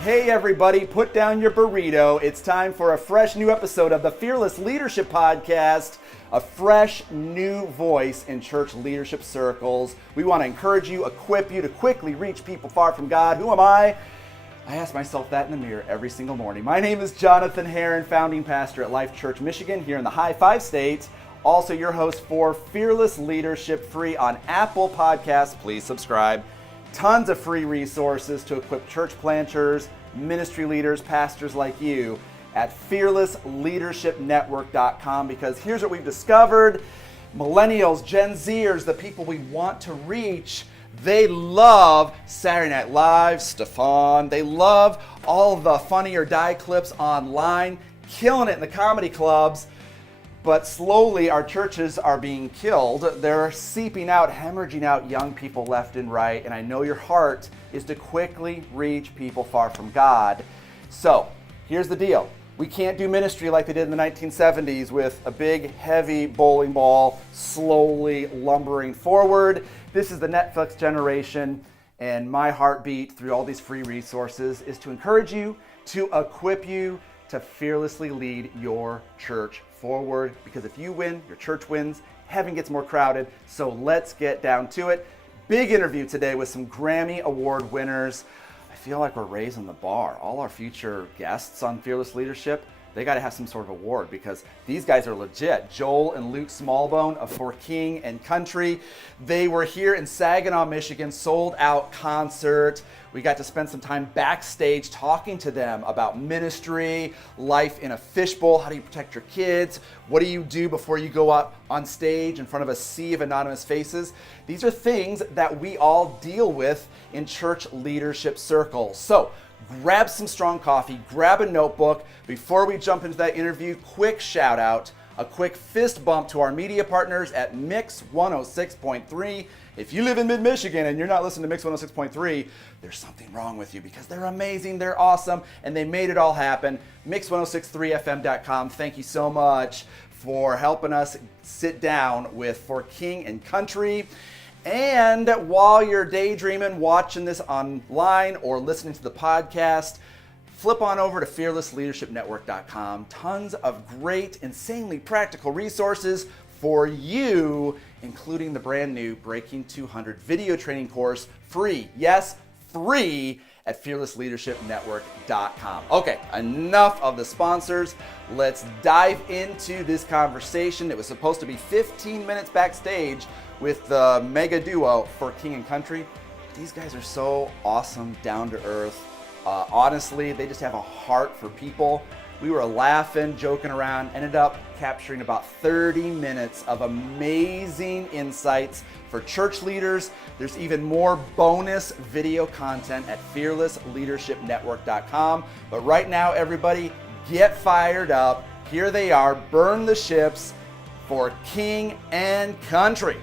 Hey everybody, put down your burrito. It's time for a fresh new episode of the Fearless Leadership Podcast, a fresh new voice in church leadership circles. We want to encourage you, equip you to quickly reach people far from God. Who am I? I ask myself that in the mirror every single morning. My name is Jonathan Herron, founding pastor at Life Church Michigan here in the High Five States. Also your host for Fearless Leadership, free on Apple Podcasts. Please subscribe. Tons of free resources to equip church planters, ministry leaders, pastors like you at fearlessleadershipnetwork.com, because here's what we've discovered. Millennials, Gen Zers, the people we want to reach, they love Saturday Night Live, Stefan. They love all the Funny or Die clips online, killing it in the comedy clubs. But slowly our churches are being killed. They're seeping out, hemorrhaging out young people left and right. And I know your heart is to quickly reach people far from God. So here's the deal. We can't do ministry like they did in the 1970s with a big, heavy bowling ball slowly lumbering forward. This is the Netflix generation. And my heartbeat through all these free resources is to encourage you, to equip you, to fearlessly lead your church forward, because if you win, your church wins, heaven gets more crowded. So let's get down to it. Big interview today with some Grammy Award winners. I feel like we're raising the bar. All our future guests on Fearless Leadership, they got to have some sort of award, because these guys are legit. Joel and Luke Smallbone of For King and Country. They were here in Saginaw, Michigan, sold out concert. We got to spend some time backstage talking to them about ministry, life in a fishbowl, how do you protect your kids, what do you do before you go up on stage in front of a sea of anonymous faces. These are things that we all deal with in church leadership circles. So grab some strong coffee, grab a notebook. Before we jump into that interview, quick shout out, a quick fist bump to our media partners at Mix 106.3. If you live in mid-Michigan and you're not listening to Mix 106.3, there's something wrong with you, because they're amazing, they're awesome, and they made it all happen. Mix1063fm.com. Thank you so much for helping us sit down with For King and Country. And while you're daydreaming, watching this online, or listening to the podcast, flip on over to fearlessleadershipnetwork.com. Tons of great, insanely practical resources for you, including the brand new Breaking 200 video training course, free, yes, free, at fearlessleadershipnetwork.com. Okay, enough of the sponsors. Let's dive into this conversation. It was supposed to be 15 minutes backstage with the mega duo For King and Country. These guys are so awesome, down to earth. Honestly, they just have a heart for people. We were laughing, joking around, ended up capturing about 30 minutes of amazing insights for church leaders. There's even more bonus video content at fearlessleadershipnetwork.com. But right now, everybody, get fired up. Here they are, burn the ships, For King and Country.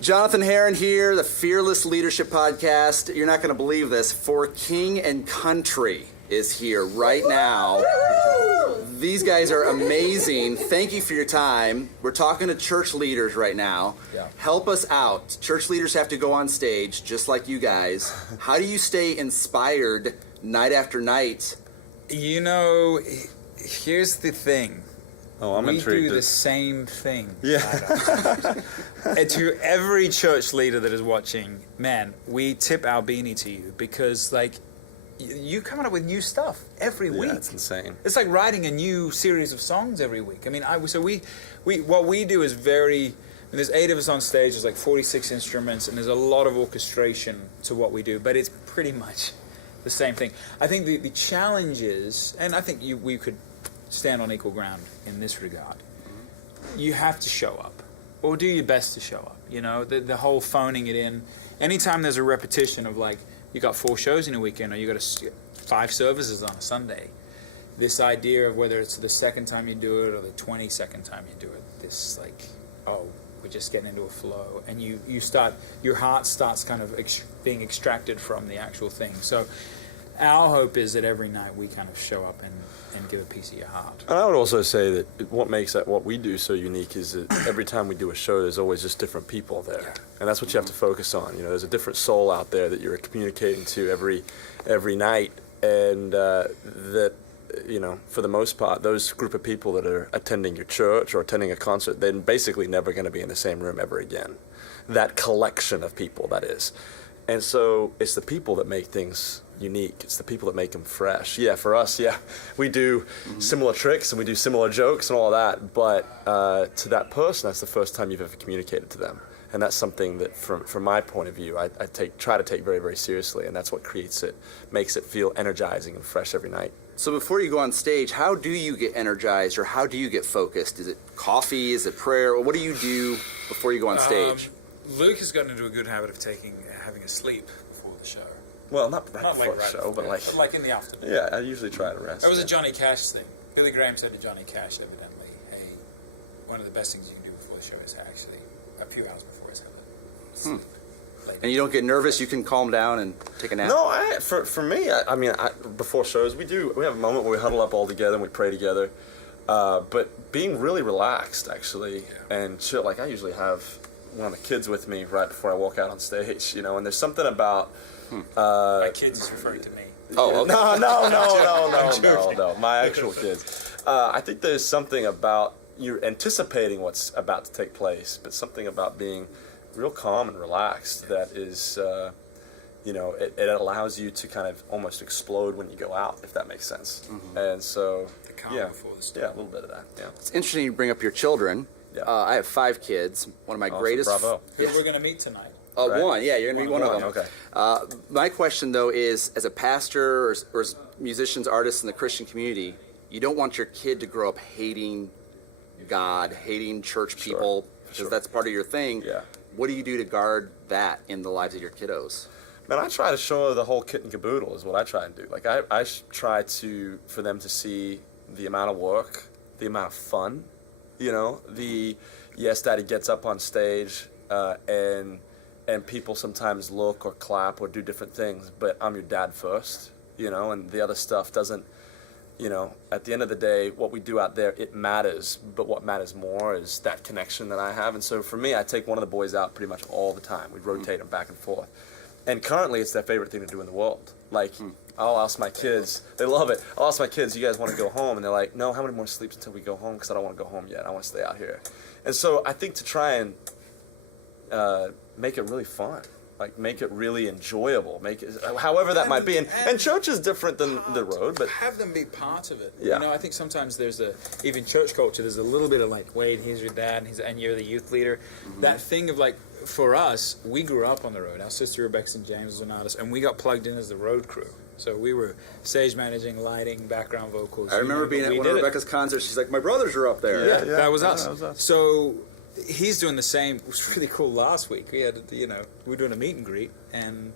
Jonathan Herron here, the Fearless Leadership Podcast. You're not going to believe this. For King and Country is here right now. These guys are amazing. Thank you for your time. We're talking to church leaders right now. Yeah. Help us out. Church leaders have to go on stage just like you guys. How do you stay inspired night after night? You know, here's the thing. Oh, I'm intrigued. We do the same thing. Yeah. To every church leader that is watching, man, we tip our beanie to you, because like you coming up with new stuff every week. Yeah, it's insane. It's like writing a new series of songs every week. I mean, what we do is very. There's 8 of us on stage. There's like 46 instruments, and there's a lot of orchestration to what we do. But it's pretty much the same thing. I think the challenge is, and I think we could stand on equal ground in this regard. You have to show up, or do your best to show up. You know, the whole phoning it in. Anytime there's a repetition of like you got 4 shows in a weekend, or you got 5 services on a Sunday. This idea of whether it's the second time you do it or the 22nd time you do it, this like, oh, we're just getting into a flow, and you start, your heart starts kind of being extracted from the actual thing. So our hope is that every night we kind of show up and give a piece of your heart. And I would also say that what makes what we do so unique is that every time we do a show, there's always just different people there. Yeah. And that's what you have to focus on. You know, there's a different soul out there that you're communicating to every night. And that, you know, for the most part, those group of people that are attending your church or attending a concert, they're basically never going to be in the same room ever again. That collection of people, that is. And so it's the people that make things unique. It's the people that make them fresh. Yeah, for us, yeah, we do similar tricks and we do similar jokes and all of that, but to that person, that's the first time you've ever communicated to them. And that's something that, from my point of view, I try to take very, very seriously, and that's what makes it feel energizing and fresh every night. So before you go on stage, how do you get energized, or how do you get focused? Is it coffee? Is it prayer? Or what do you do before you go on stage? Luke has gotten into a good habit of having a sleep before the show. Well, not before the show, but like in the afternoon. Yeah, I usually try to rest. That was a Johnny Cash thing. Billy Graham said to Johnny Cash, evidently, hey, one of the best things you can do before the show is actually a few hours before it's over. And you don't get nervous? You can calm down and take a nap? No, for me, before shows, we have a moment where we huddle up all together and we pray together. But being really relaxed, actually, and chill, like I usually have one of the kids with me right before I walk out on stage, you know, and there's something about... My kids is referring to me. Oh, okay. No, my actual kids. I think there's something about you're anticipating what's about to take place, but something about being real calm and relaxed that is, it allows you to kind of almost explode when you go out, if that makes sense. And so, the calm before the storm. Yeah, a little bit of that. Yeah. It's interesting you bring up your children. Yeah. I have 5 kids. One of my greatest... Bravo. Who we're going to meet tonight. Right? One, yeah, you're going to be one of them. Okay. My question, though, is as a pastor or as musicians, artists in the Christian community, you don't want your kid to grow up hating God, hating church people, because that's part of your thing. Yeah. What do you do to guard that in the lives of your kiddos? Man, I try to show the whole kit and caboodle is what I try and do. Like, I try for them to see the amount of work, the amount of fun, you know, yes, Daddy gets up on stage, and people sometimes look or clap or do different things, but I'm your dad first, you know, and the other stuff doesn't, you know, at the end of the day, what we do out there, it matters, but what matters more is that connection that I have. And so for me, I take one of the boys out pretty much all the time. We rotate them back and forth. And currently, it's their favorite thing to do in the world. Like, I'll ask my kids, they love it. I'll ask my kids, you guys want to go home? And they're like, no, how many more sleeps until we go home? Because I don't want to go home yet. I want to stay out here. And so I think to try and make it really fun, like make it really enjoyable, make it however that might be. And church is different than the road, but have them be part of it. Yeah. You know, I think sometimes there's even church culture, there's a little bit of like, Wade, here's your dad, and you're the youth leader. That thing of like, for us, we grew up on the road. Our sister Rebecca St. James was an artist, and we got plugged in as the road crew. So we were stage managing, lighting, background vocals. I remember being at one of Rebecca's concerts. She's like, my brothers are up there. Yeah. That was us. So he's doing the same. It was really cool last week. We had, we were doing a meet and greet, and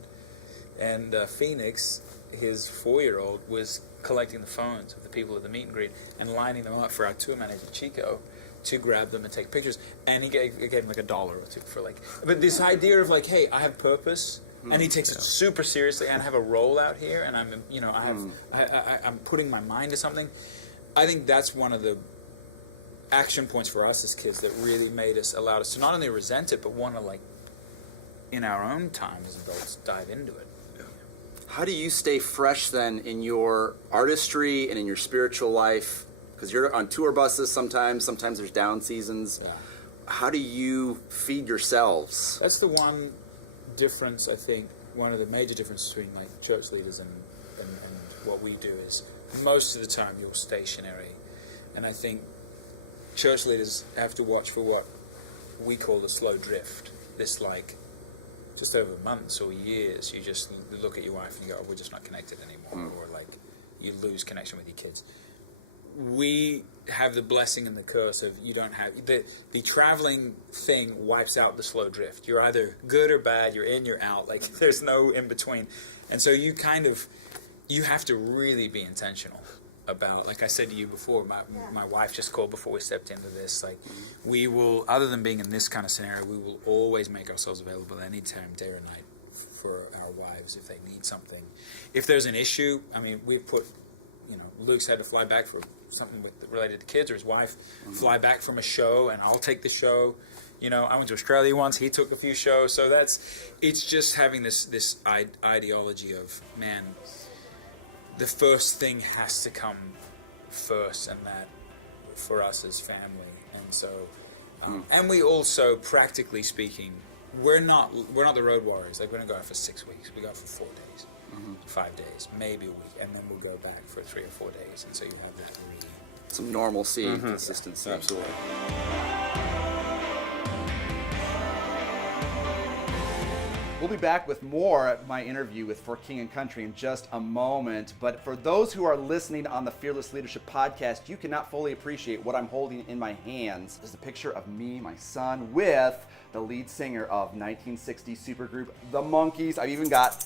Phoenix, his 4-year-old, was collecting the phones of the people at the meet and greet and lining them up for our tour manager, Chico, to grab them and take pictures. And he gave him like $1 or $2 for like, but this idea of like, hey, I have purpose. And he takes it super seriously. And I have a role out here, and I'm putting my mind to something. I think that's one of the action points for us as kids that really allowed us to not only resent it, but want to, like, in our own time as adults, dive into it. How do you stay fresh then in your artistry and in your spiritual life? Because you're on tour buses sometimes there's down seasons. Yeah. How do you feed yourselves? That's the one difference, I think, one of the major differences between like church leaders and what we do is most of the time you're stationary. And I think church leaders have to watch for what we call the slow drift. This, like, just over months or years, you just look at your wife and you go, oh, we're just not connected anymore. Or like you lose connection with your kids. we have the blessing and the curse of you don't have the traveling thing wipes out the slow drift. You're either good or bad. You're in, you're out. Like there's no in between, and so you have to really be intentional about. Like I said to you before, my wife just called before we stepped into this. Like we will, other than being in this kind of scenario, we will always make ourselves available anytime, day or night, for our wives if they need something. If there's an issue, I mean, we've put. Luke's had to fly back for something related to kids, or his wife fly back from a show, and I'll take the show. I went to Australia once. He took a few shows. So it's just having this ideology of, man, the first thing has to come first, and that for us as family. And so, and we also, practically speaking, we're not the road warriors. Like we don't go out for 6 weeks. We go out for 4 days. 5 days, maybe a week, and then we'll go back for 3 or 4 days, and so you have that some normalcy, consistency. Absolutely. We'll be back with more at my interview with For King and Country in just a moment. But for those who are listening on the Fearless Leadership Podcast, you cannot fully appreciate what I'm holding in my hands. This is a picture of me, my son, with the lead singer of 1960s supergroup The Monkees. I've even got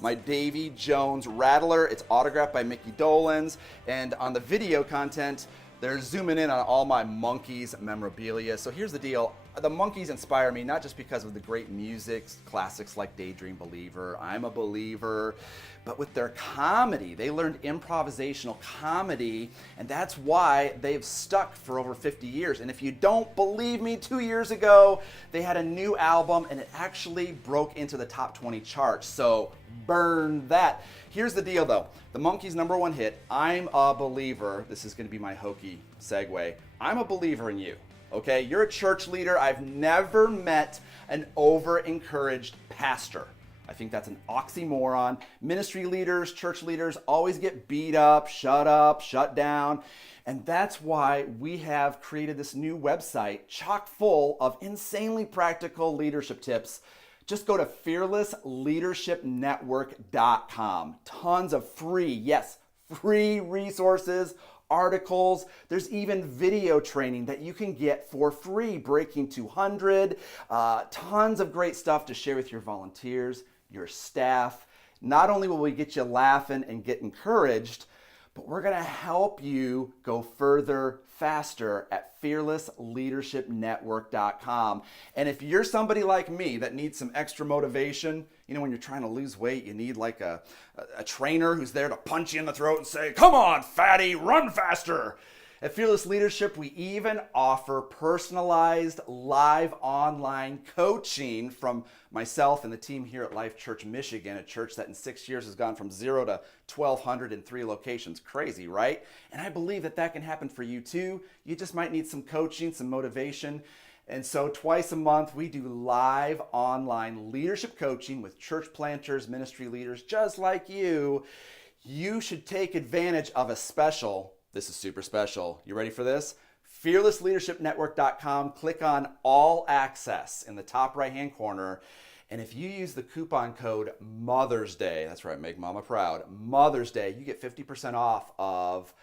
my Davy Jones Rattler. It's autographed by Mickey Dolenz. And on the video content, they're zooming in on all my Monkees memorabilia. So here's the deal. The Monkees inspire me not just because of the great music, classics like Daydream Believer, I'm a Believer, but with their comedy. They learned improvisational comedy, and that's why they've stuck for over 50 years. And if you don't believe me, 2 years ago, they had a new album, and it actually broke into the top 20 charts. So burn that. Here's the deal, though. The Monkees' #1 hit, I'm a Believer. This is going to be my hokey segue. I'm a believer in you. Okay, you're a church leader. I've never met an over-encouraged pastor. I think that's an oxymoron. Ministry leaders, church leaders always get beat up, shut down. And that's why we have created this new website chock full of insanely practical leadership tips. Just go to fearlessleadershipnetwork.com. Tons of free resources, articles. There's even video training that you can get for free, Breaking 200, tons of great stuff to share with your volunteers, your staff. Not only will we get you laughing and get encouraged, but we're going to help you go further, faster at fearlessleadershipnetwork.com. And if you're somebody like me that needs some extra motivation, when you're trying to lose weight, you need like a trainer who's there to punch you in the throat and say, come on, fatty, run faster. At Fearless Leadership, we even offer personalized live online coaching from myself and the team here at Life Church Michigan, a church that in 6 years has gone from 0 to 1,200 in 3 locations. Crazy, right? And I believe that can happen for you too. You just might need some coaching, some motivation. And so twice a month, we do live online leadership coaching with church planters, ministry leaders just like you. You should take advantage of a special. This is super special. You ready for this? fearlessleadershipnetwork.com. Click on All Access in the top right-hand corner. And if you use the coupon code Mother's Day, that's right, make mama proud, Mother's Day, you get 50% off of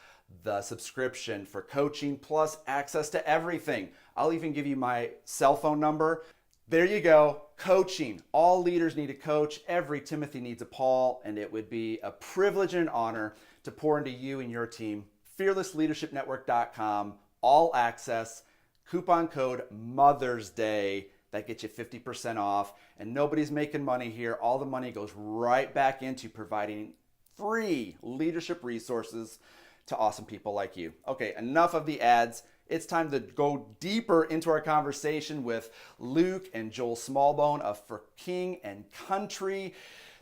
the subscription for coaching plus access to everything. I'll even give you my cell phone number. There you go. Coaching. All leaders need a coach. Every Timothy needs a Paul, and it would be a privilege and an honor to pour into you and your team. fearlessleadershipnetwork.com, all access, coupon code Mother's Day. That gets you 50% off, and nobody's making money here. All the money goes right back into providing free leadership resources to awesome people like you. Okay, enough of the ads. It's time to go deeper into our conversation with Luke and Joel Smallbone of For King and Country.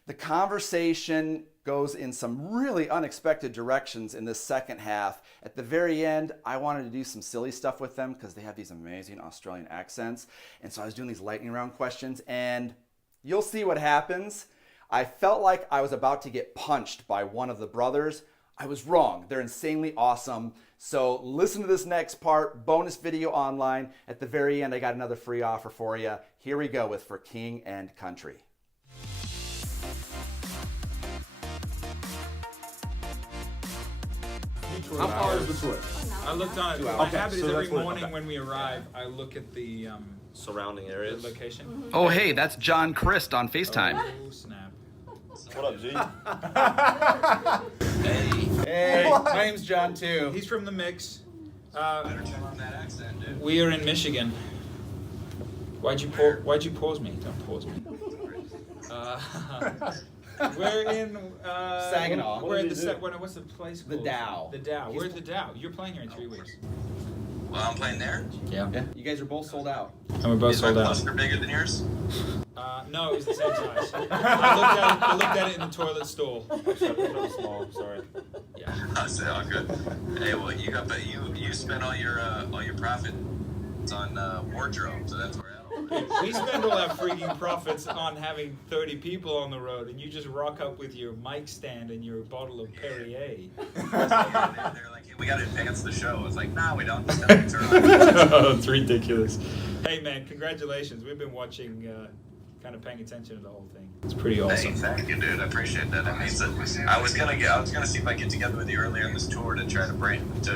The conversation goes in some really unexpected directions in this second half. At the very end, I wanted to do some silly stuff with them because they have these amazing Australian accents. And so I was doing these lightning round questions, and you'll see what happens. I felt like I was about to get punched by one of the brothers. I was wrong. They're insanely awesome. So listen to this next part, bonus video online. At the very end, I got another free offer for you. Here we go with For King and Country. How far is the tour? I looked on it. 2 My hours. habit is So every that's what- morning when we arrive, I look at the Surrounding areas. location. Oh, hey, that's John Crist on Facetime. Oh, snap. What up, G? Hey, my name's John too. He's from the mix. We are in Michigan. Why'd you pause me? Don't pause me. We're in Saginaw. We're at the what's the place The called? Dow. The Dow. Where's the Dow? You're playing here in 3 weeks. Well, I'm playing there. Yeah. Yeah, you guys are both sold out. And we're both Is my sold out. cluster bigger than yours? No, it's the same size. I looked at it in the toilet stall. Small, sorry. Yeah. I said, oh, good. Hey, well, you spent all your profit on wardrobe, so that's where I'm at. We spend all our freaking profits on having 30 people on the road, and you just rock up with your mic stand and your bottle of Perrier. They're like, hey, we got to advance the show. I was like, nah, we don't. Just have to turn on. It's ridiculous. Hey, man, congratulations. We've been watching, kind of paying attention to the whole thing. It's pretty Hey, awesome. thank you, dude. I appreciate that. That means that I was gonna see if I could get together with you earlier in this tour to try to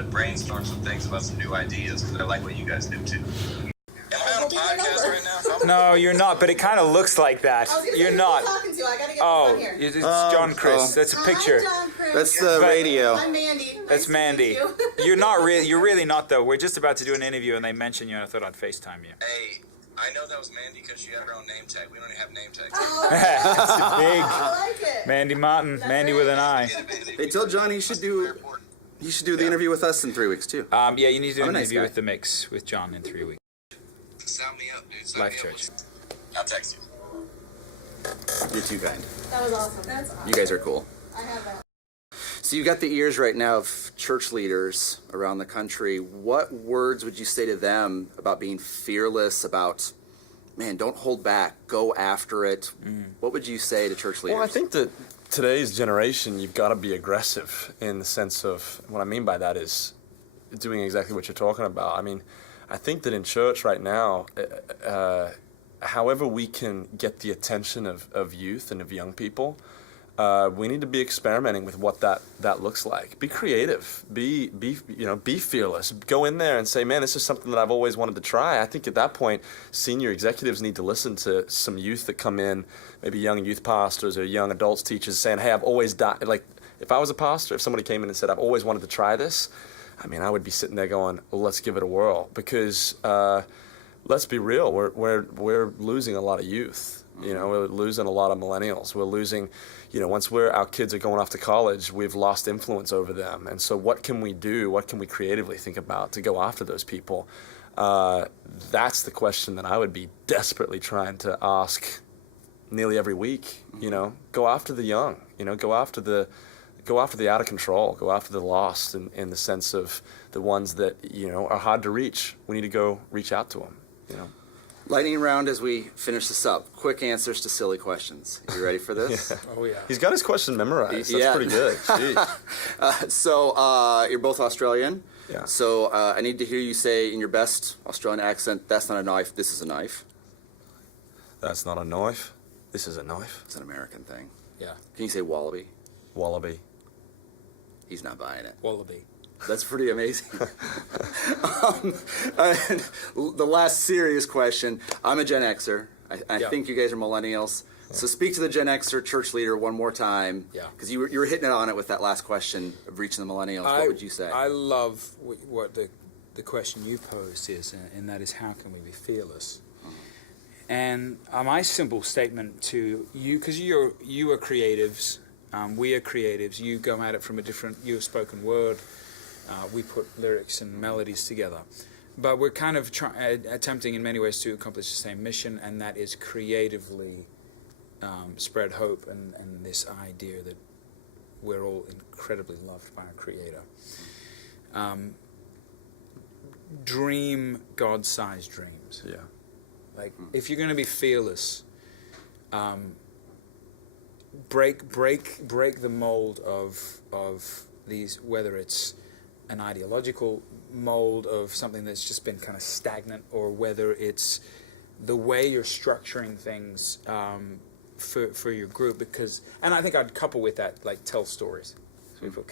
brainstorm some things about some new ideas, because I like what you guys do too. Am I on a podcast right now? No, you're not, but it kind of looks like that. You're not. Talking to? I gotta get Oh, on here. it's John Crist. That's a picture. Hi, John Crist. That's the But- radio. I'm Mandy. That's Nice to Mandy. meet you. You're not really. You're really not though. We're just about to do an interview, and they mention you, and I thought I'd FaceTime you. Hey, I know that was Mandy because she had her own name tag. We don't even have name tags. Oh, Big I like it. Mandy Martin. That's Mandy right. with an I. They told John he should do the interview with us in 3 weeks too. Yeah, you need to do I'm an a nice interview guy. with the mix with John in 3 weeks. Sound me up, dude. Sound Life me up. Church. I'll text you. You're too kind. That was awesome. That's awesome. You guys are cool. I have that. So you've got the ears right now of church leaders around the country. What words would you say to them about being fearless, about, man, don't hold back, go after it? What would you say to church leaders? Well, I think that today's generation, you've got to be aggressive in the sense of, what I mean by that is doing exactly what you're talking about. I mean, I think that in church right now, however we can get the attention of youth and of young people, we need to be experimenting with what that looks like. Be creative. Be fearless. Go in there and say, man, this is something that I've always wanted to try. I think at that point, senior executives need to listen to some youth that come in, maybe young youth pastors or young adults teachers saying, hey, I've always like, if I was a pastor, if somebody came in and said, I've always wanted to try this, I mean, I would be sitting there going, well, let's give it a whirl, because let's be real, we're losing a lot of youth. You know, we're losing a lot of millennials. We're losing, once our kids are going off to college, we've lost influence over them. And so what can we do? What can we creatively think about to go after those people? That's the question that I would be desperately trying to ask nearly every week. Go after the young, go after the out of control, go after the lost in the sense of the ones that, are hard to reach. We need to go reach out to them, Lightning round as we finish this up. Quick answers to silly questions. You ready for this? Yeah. Oh yeah. He's got his question memorized. That's Yeah. pretty good. Jeez. So you're both Australian. Yeah. So I need to hear you say in your best Australian accent, that's not a knife, this is a knife. That's not a knife. This is a knife. It's an American thing. Yeah. Can you say wallaby? Wallaby. He's not buying it. Wallaby. That's pretty amazing. And the last serious question. I'm a Gen Xer. I Yeah. think you guys are millennials. So speak to the Gen Xer church leader one more time. Yeah. Because you were hitting it on it with that last question of reaching the millennials. What would you say? I love what the question you posed is, and that is, how can we be fearless? And my simple statement to you, because you are creatives, we are creatives. You go at it from you're spoken word. We put lyrics and melodies together. But we're kind of attempting in many ways to accomplish the same mission, and that is creatively spread hope and this idea that we're all incredibly loved by our Creator. Dream God-sized dreams. Yeah. Like, if you're going to be fearless, break the mold of these, whether it's an ideological mold of something that's just been kind of stagnant, or whether it's the way you're structuring things for your group. And I think I'd couple with that, like, tell stories. So people,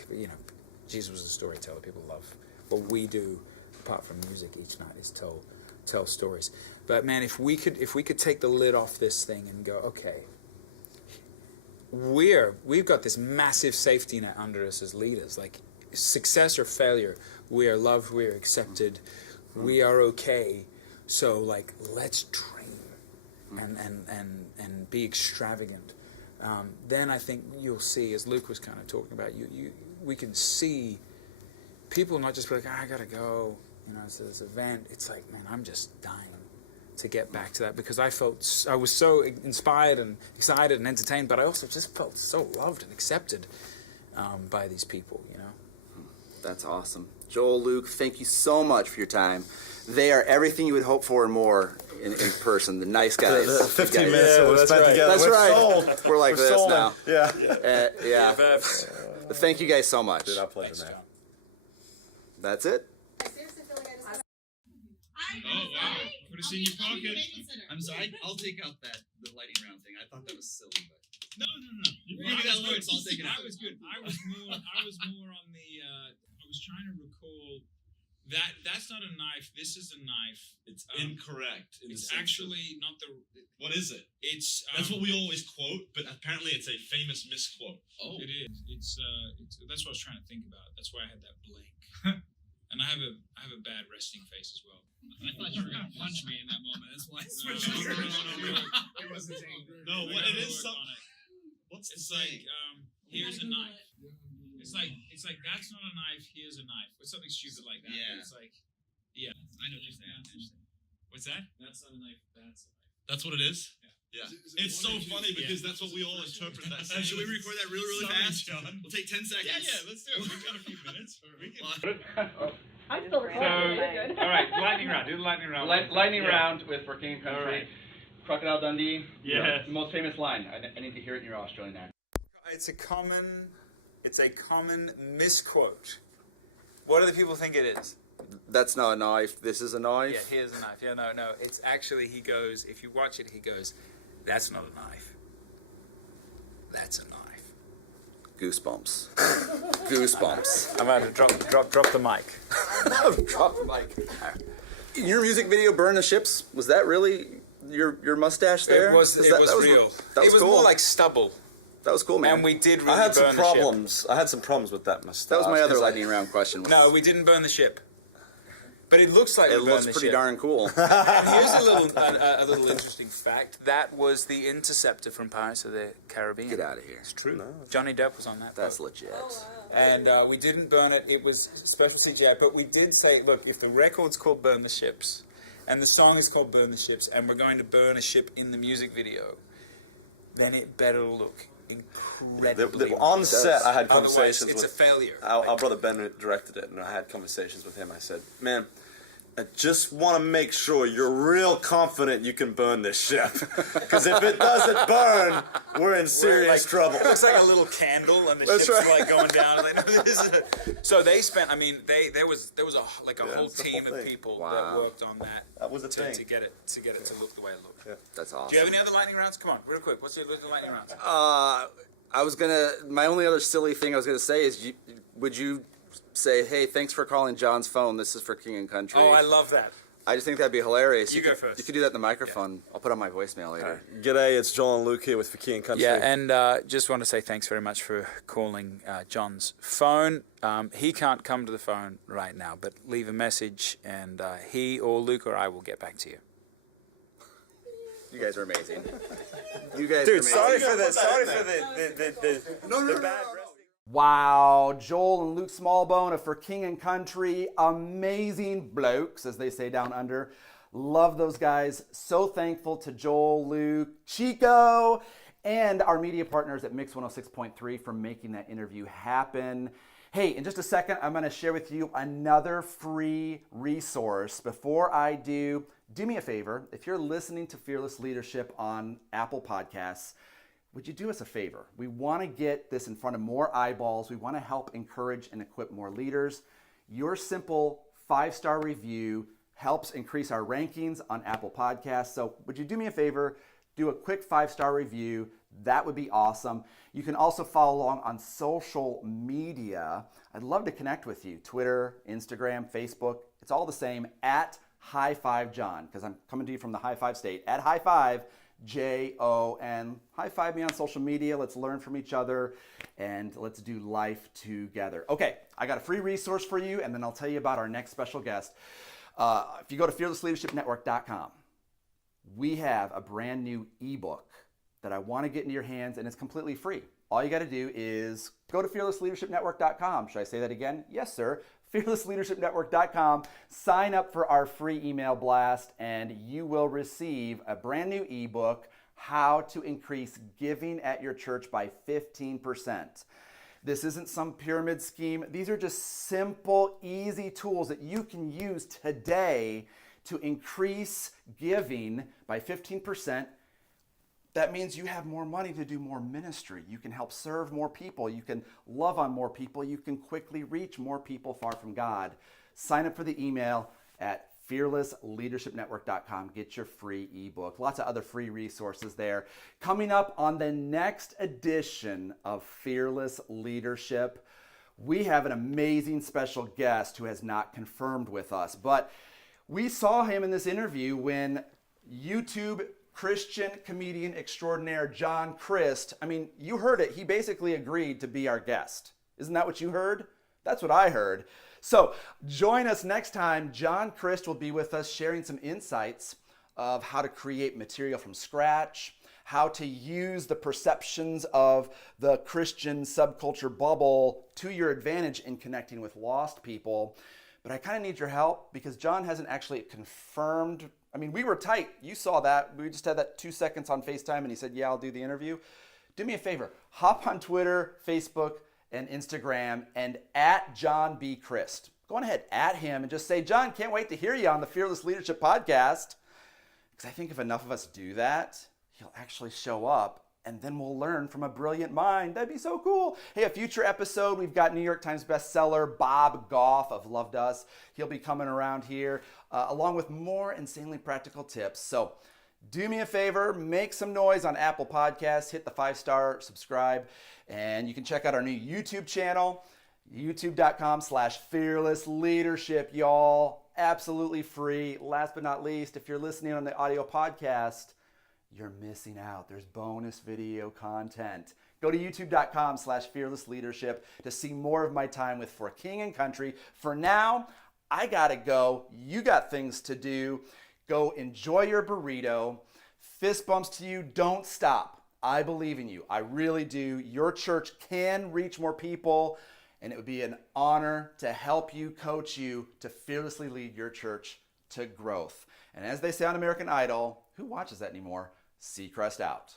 Jesus was a storyteller. People love what we do, apart from music each night, is tell stories. But man, if we could take the lid off this thing and go, okay, we've got this massive safety net under us as leaders. Like, success or failure, we are loved, we are accepted, we are okay. So like, let's dream and be extravagant. Then I think you'll see, as Luke was kind of talking about, we can see people not just be like, I gotta go, to this event. It's like, man, I'm just dying to get back to that, because I was so inspired and excited and entertained, but I also just felt so loved and accepted by these people, That's awesome. Joel, Luke, thank you so much for your time. They are everything you would hope for and more in person. The nice guys. The 15 guys. minutes that we spent together. That's We're right. sold. We're like We're this sold. now. Yeah. Yeah. Thank you guys so much. Dude, our pleasure, man. That's it. I seriously feel like I just. Oh wow! Put us in your pocket. I'm sorry. I'll take out the lightning round thing. I thought that was silly, but no. Maybe that works. I'll take it out. I was good. I was more on the. I was trying to recall that that's not a knife. This is a knife. It's incorrect. It's actually not the. What is it? It's. That's what we always quote, but apparently it's a famous misquote. Oh. It is. It's. That's what I was trying to think about. That's why I had that blank. And I have a bad resting face as well. I thought you were gonna punch me in that moment. That's why I switched. No. It wasn't angry. No, what it is something. What's the saying? Here's a knife. It's like that's not a knife. Here's a knife. It's something stupid like that. Yeah. It's like, yeah. I know what you're saying. What's that? That's not a knife. That's a knife. That's what it is. Yeah. It's so funny because that's what we all interpret that. Should we record that really fast? John. We'll take 10 seconds. Yeah, let's do it. We've got a few minutes. I'm still recording. All right, lightning round. Do the lightning round. Lightning round with For King and Country. All right. Crocodile Dundee. Yes. The most famous line. I need to hear it in your Australian accent. It's a common misquote. What do the people think it is? That's not a knife. This is a knife. Yeah, here's a knife. Yeah, no. It's actually, he goes, if you watch it, he goes, that's not a knife. That's a knife. Goosebumps. Goosebumps. I'm about to drop the mic. Drop the mic. In your music video, Burn the Ships, was that really your mustache there? It was real. That was It was cool. more like stubble. That was cool, man. And we did really I had some burn the ship. problems. I had some problems with that mustache. That was my other 'cause lightning round question. No, we didn't burn the ship. But it looks like It we burned looks the pretty ship. darn cool. And here's a little interesting fact. That was the Interceptor from Pirates of the Caribbean. Get out of here. It's true. Johnny Depp was on that That's boat. legit. And we didn't burn it. It was special CGI. But we did say, look, if the record's called Burn the Ships, and the song is called Burn the Ships, and we're going to burn a ship in the music video, then it better look incredibly on set, I had Otherwise, conversations it's with a failure. Our brother Ben directed it, and I had conversations with him. I said, man, I just want to make sure you're real confident you can burn this ship. Because if it doesn't burn, we're in serious trouble. It looks like a little candle, and the That's ship's right. like going down. Like, no, this is so they spent. I mean, there was a whole it's the team whole of thing. people Wow. that worked on that. That was a to thing. get it to look the way it looked. That's awesome. Do you have any other lightning rounds? Come on, real quick. What's your lightning rounds? My only other silly thing I was gonna say is, would you say, hey, thanks for calling John's phone. This is For King and Country. Oh, I love that. I just think that'd be hilarious. You go first. You could do that in the microphone. I'll put on my voicemail later. G'day, it's John and Luke here with For King and Country. Yeah, and just want to say thanks very much for calling John's phone. He can't come to the phone right now, but leave a message, and he or Luke or I will get back to you. You guys are amazing. You guys Dude, are sorry amazing. for the bad resting. Wow, Joel and Luke Smallbone of For King and Country, amazing blokes, as they say down under. Love those guys. So thankful to Joel, Luke, Chico, and our media partners at Mix 106.3 for making that interview happen. Hey, in just a second, I'm going to share with you another free resource. Before I do me a favor. If you're listening to Fearless Leadership on Apple Podcasts, would you do us a favor? We want to get this in front of more eyeballs. We want to help encourage and equip more leaders. Your simple 5-star review helps increase our rankings on Apple Podcasts. So would you do me a favor? Do a quick 5-star review. that would be awesome. You can also follow along on social media. I'd love to connect with you. Twitter, Instagram, Facebook. It's all the same at High Five John, because I'm coming to you from the High Five State. At High Five Jon. High five me on social media. Let's learn from each other and let's do life together. Okay, I got a free resource for you, and then I'll tell you about our next special guest. If you go to fearlessleadershipnetwork.com, we have a brand new ebook that I want to get into your hands, and it's completely free. All you got to do is go to fearlessleadershipnetwork.com. Should I say that again? Yes, sir. fearlessleadershipnetwork.com. Sign up for our free email blast, and you will receive a brand new ebook, How to Increase Giving at Your Church by 15%. This isn't some pyramid scheme. These are just simple, easy tools that you can use today to increase giving by 15%. That means you have more money to do more ministry. You can help serve more people. You can love on more people. You can quickly reach more people far from God. Sign up for the email at fearlessleadershipnetwork.com. Get your free ebook. Lots of other free resources there. Coming up on the next edition of Fearless Leadership, we have an amazing special guest who has not confirmed with us, but we saw him in this interview when YouTube Christian comedian extraordinaire John Crist, I mean, you heard it. He basically agreed to be our guest. Isn't that what you heard? That's what I heard. So join us next time. John Crist will be with us sharing some insights of how to create material from scratch, how to use the perceptions of the Christian subculture bubble to your advantage in connecting with lost people. But I kind of need your help because John hasn't actually confirmed. I mean, we were tight. You saw that. We just had that 2 seconds on Facetime and he said, yeah, I'll do the interview. Do me a favor. Hop on Twitter, Facebook, and Instagram and at John B. Crist. Go on ahead, at him and just say, John, can't wait to hear you on the Fearless Leadership Podcast. Because I think if enough of us do that, he'll actually show up and then we'll learn from a brilliant mind. That'd be so cool. Hey, a future episode, we've got New York Times bestseller Bob Goff of Loved Us. He'll be coming around here along with more insanely practical tips. So do me a favor, make some noise on Apple Podcasts, hit the 5-star subscribe, and you can check out our new YouTube channel, youtube.com/fearlessleadership, y'all. Absolutely free. Last but not least, if you're listening on the audio podcast, you're missing out. There's bonus video content. Go to youtube.com/fearlessleadership to see more of my time with For King and Country. For now, I gotta go. You got things to do. Go enjoy your burrito. Fist bumps to you. Don't stop. I believe in you. I really do. Your church can reach more people, and it would be an honor to help you, coach you, to fearlessly lead your church to growth. And as they say on American Idol, who watches that anymore? Seacrest out.